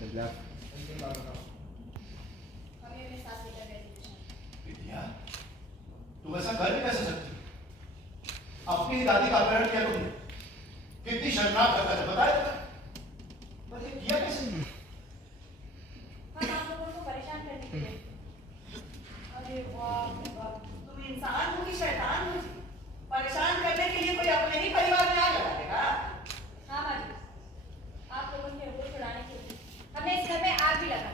विद्या, तुम ऐसा कर भी कैसे सकती? अपनी दादी का अपहरण किया तुमने। कितनी शर्मनाक हरकत है, बताया तुम्हें? पर ये किया कैसे? हम आप लोगों को परेशान करने के लिए। अरे वाह, तुम इंसान हो कि शैतान हो? परेशान करने के लिए कोई अपने ही परिवार में आग लगा देगा? हाँ माँ जी, आप लोगों के ऊपर छुड़ाने के लिए हमने इस घर में आग भी लगा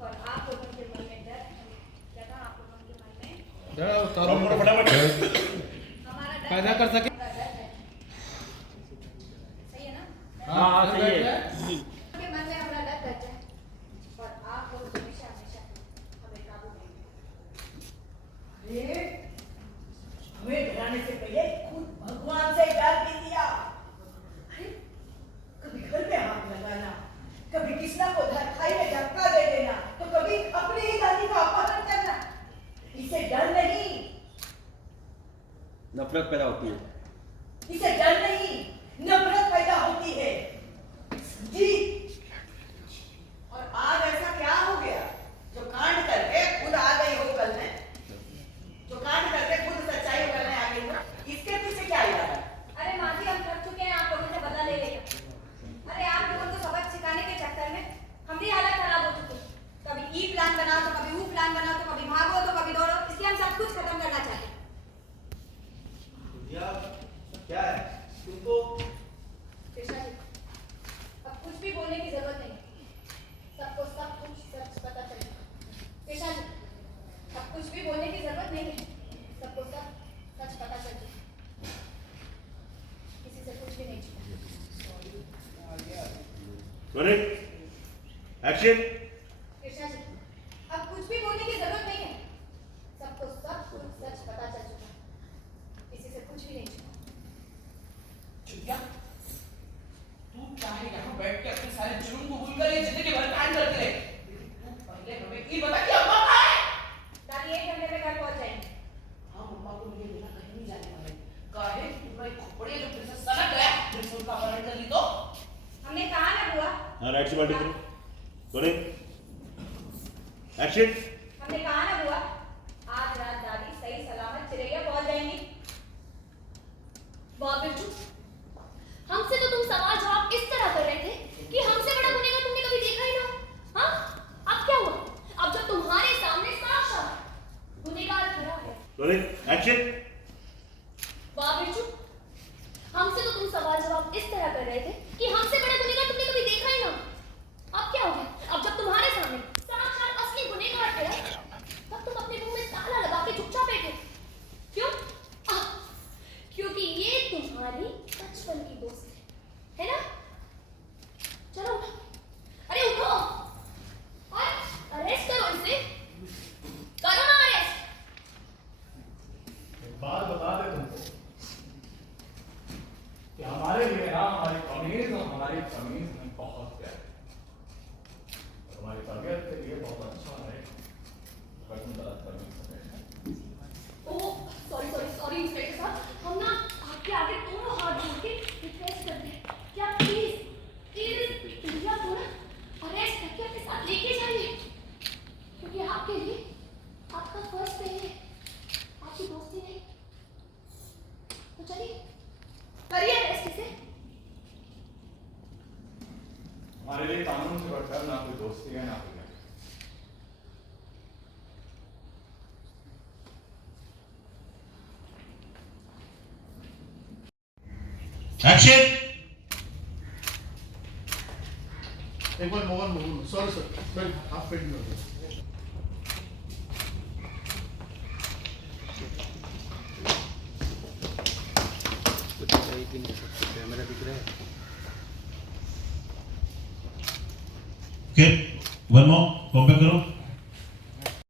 और आप लोगों के मन में डर लगा, आप लोगों के मन में फटाफट हमारा डर पैदा कर सके। सही है ना? हाँ सही है। आपके मन में हमारा डर कर जाए और आप लोग हमेशा हमेशा हमें काबू में अरे हमें डराने से पहले खुद भगवान से डर भी दिया। अरे कभी घर में आग लगाना, कभी किसना को खाई में धक्का दे देना, तो कभी अपनी ही दादी का अपहरण करना। इसे डर नहीं, नफरत पैदा होती है। इसे डर नहीं, नफरत पैदा होती है। जी और आज ऐसा क्या हो गया जो कांड करके खुद आ गई हो कल में, जो कांड करके खुद सच्चाई करने आ गई हो? इसके पीछे क्या इरादा? अरे माँ जी, हम थक चुके हैं आप लोगों से बदला ले लेकर। अरे आप लोगों को सबक सिखाने के चक्कर में हमारी हालत खराब हो चुकी है। कभी ई प्लान बनाओ तो कभी वो प्लान बनाओ, तो कभी भागो तो कभी दौड़ो, इसलिए हम सब कुछ खत्म करना चाहते हैं। क्या है? तुमको कृष्णा जी, अब कुछ भी बोलने की जरूरत नहीं है। सबको सब कुछ सच पता चल गया। कृष्णा जी, अब कुछ भी बोलने की जरूरत नहीं है। सबको सब सच पता चल गया। किसी से कुछ भी नहीं छुपा। एक्शन। कृष्णा जी, अब कुछ भी बोलने की जरूरत नहीं है। सबको सब कुछ सच पता चल चुका है। किसी से कुछ भी नहीं छुपा। चुतिया, तू चाहे यहाँ बैठ के अपने सारे जुर्म को भूलकर ये जिंदगी भर कांड करती रहे। तू पहले हमें ये बता कि अम्मा कहाँ है? दादी 1 घंटे में घर पहुंच जाएंगे। हाँ, अम्मा को ये बिना कहीं नहीं जाने वाले। काहे कि तुम्हारा एक खोपड़िया जो फिर से सनक गया, फिर से उनका अपहरण कर ली तो? हमने कहा ना बुआ। हाँ राइट से बात करो। बोले एक्शन। हमने कहा ना बुआ, आज रात दादी सही सलामत चिरैया पहुंच जाएंगी। वाह बिट्टू, हमसे तो तुम सवाल जवाब इस तरह कर रहे थे कि हमसे बड़ा गुनहगार तुमने कभी देखा ही ना। हाँ, अब क्या हुआ? अब जब तुम्हारे सामने साक्षात गुनहगार खड़ा है। बोले एक्शन। वाह बिट्टू, हमसे तो तुम सवाल जवाब इस तरह कर रहे थे कि हमसे बड़ा गुनहगार तुमने कभी देखा ही ना। अब क्या हो गया? अब जब तुम्हारे सामने साक्षात असली गुनहगार खड़ा है, तब तुम अपने मुंह में ताला लगा के चुपचाप बैठे। क्यों? क्योंकि ये तुम्हारी बचपन की दोस्त है ना? चलो उठो, अरे उठो और अरेस्ट करो इसे। करो ना अरेस्ट। एक बात बता दे तुमको कि हमारे लिए ना हमारी कमीज और हमारी कमीज में बहुत प्यार है। हमारी तबीयत के लिए बहुत अच्छा है अगर तुम गलत कमीज में बैठे। Oh sorry sorry sorry inspector साहब, हम ना आपके आगे दोनों हाथ जोड़ के रिक्वेस्ट करते हैं कि आप प्लीज प्लीज इंडिया को ना अरेस्ट करके अपने साथ लेके जाइए, क्योंकि आपके लिए आपका फर्ज पहले आपकी दोस्ती नहीं। तो चलिए करिए अरेस्ट इसे। हमारे लिए कानून से बढ़कर ना कोई दोस्ती है ना कोई प्यार। एक्शन। एक बार मोहन सॉरी सर, हाफ पेट में हो गया। कैमरा दिख रहा है। Okay, one more, come back करो।